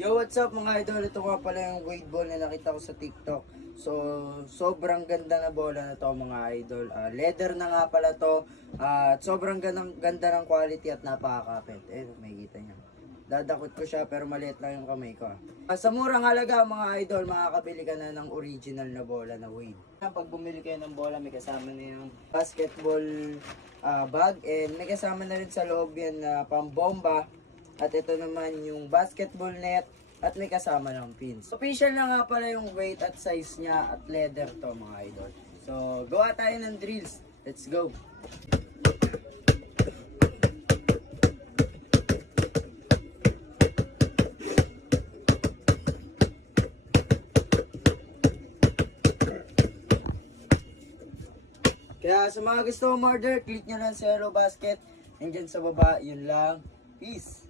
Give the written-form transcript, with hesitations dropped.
Yo, what's up mga idol? Ito nga pala yung weight ball na nakita ko sa TikTok. So, sobrang ganda na bola na to mga idol. Leather na nga pala to. At sobrang ganda ng quality at napakakapit. May kita niya. Dadakot ko siya pero maliit lang yung kamay ko. Sa murang halaga mga idol, makakabili ka na ng original na bola na weight. Pag bumili kayo ng bola, may kasama na yung basketball bag. And may kasama na rin sa loob yan na pambomba. At ito naman yung basketball net at may kasama ng pins. Official na nga pala yung weight at size niya at leather to mga idol. So, gawa tayo ng drills. Let's go! Kaya sa mga gusto umorder, click nyo lang sa Hello Basket. And dyan sa baba, yun lang. Peace!